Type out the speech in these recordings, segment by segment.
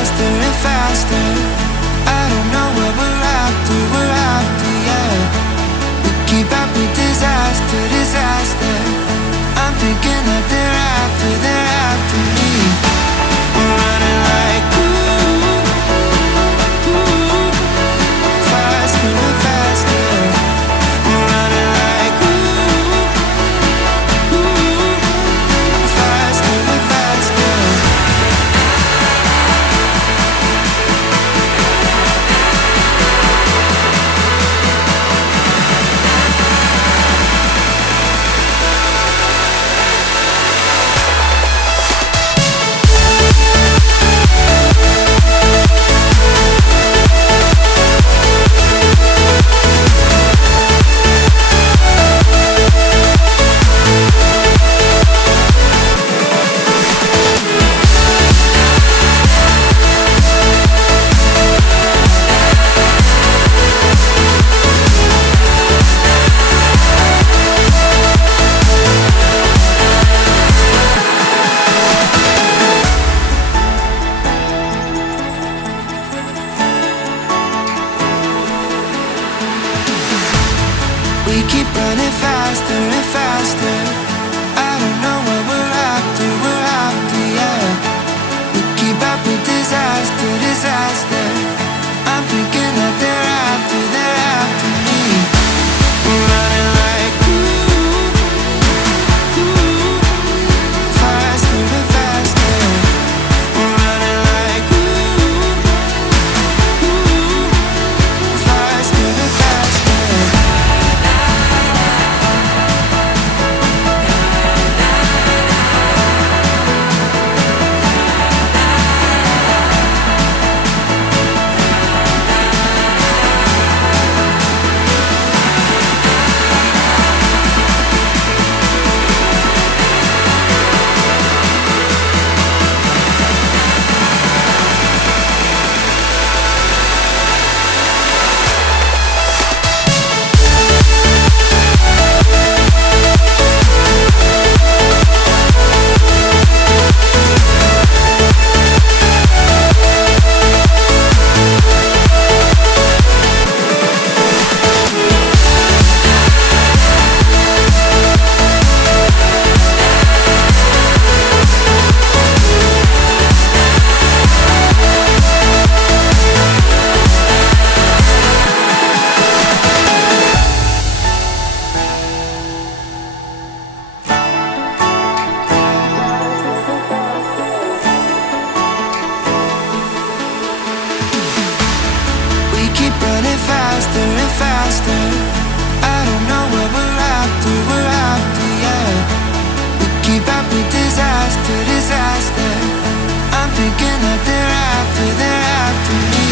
faster and faster. I don't know what we're after, yeah. We keep up with disaster, disaster. I'm thinking that they're after me. We're running like faster and faster. We're running like faster and faster. We keep running faster and faster. I don't know what we're after, yeah. We keep up with disaster, disaster. I'm thinking that they're after me. We're running like faster and faster. We're running like faster and faster. Keep running faster and faster. I don't know what we're after, yeah. We keep up with disaster, disaster. I'm thinking that they're after me.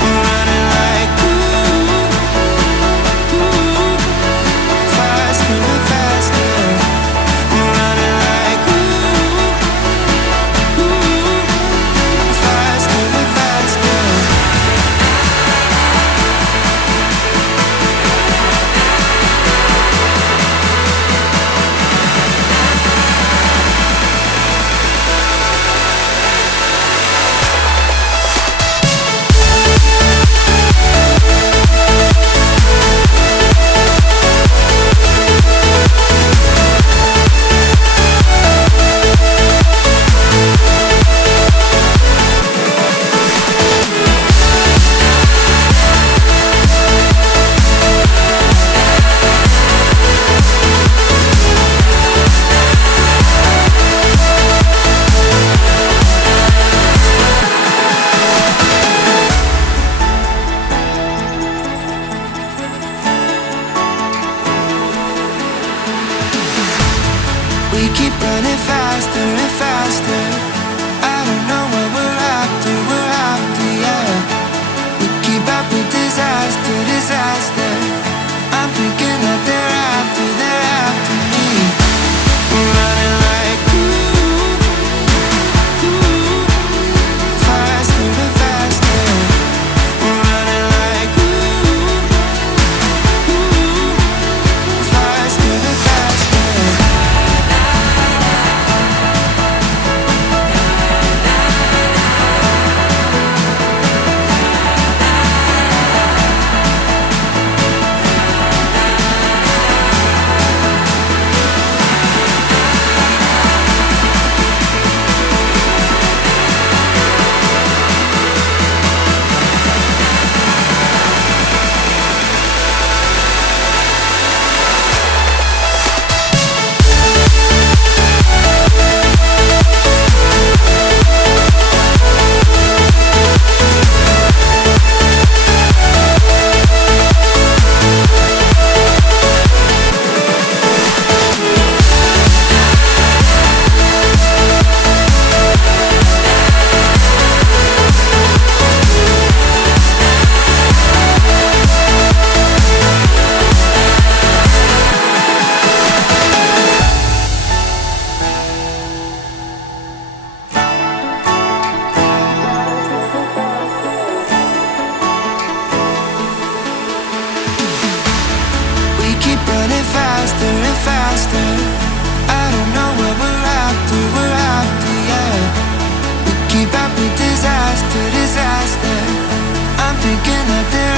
We're running like faster and faster. We're running like faster and faster. We keep running faster and faster. I don't know what we're after, yeah. We keep up with disaster, disaster. I'm thinking that they're after me. We're running like faster and faster. We're running like faster and faster. keep running faster and faster. I don't know what we're after, yeah. We keep up with disaster, disaster. I'm thinking that there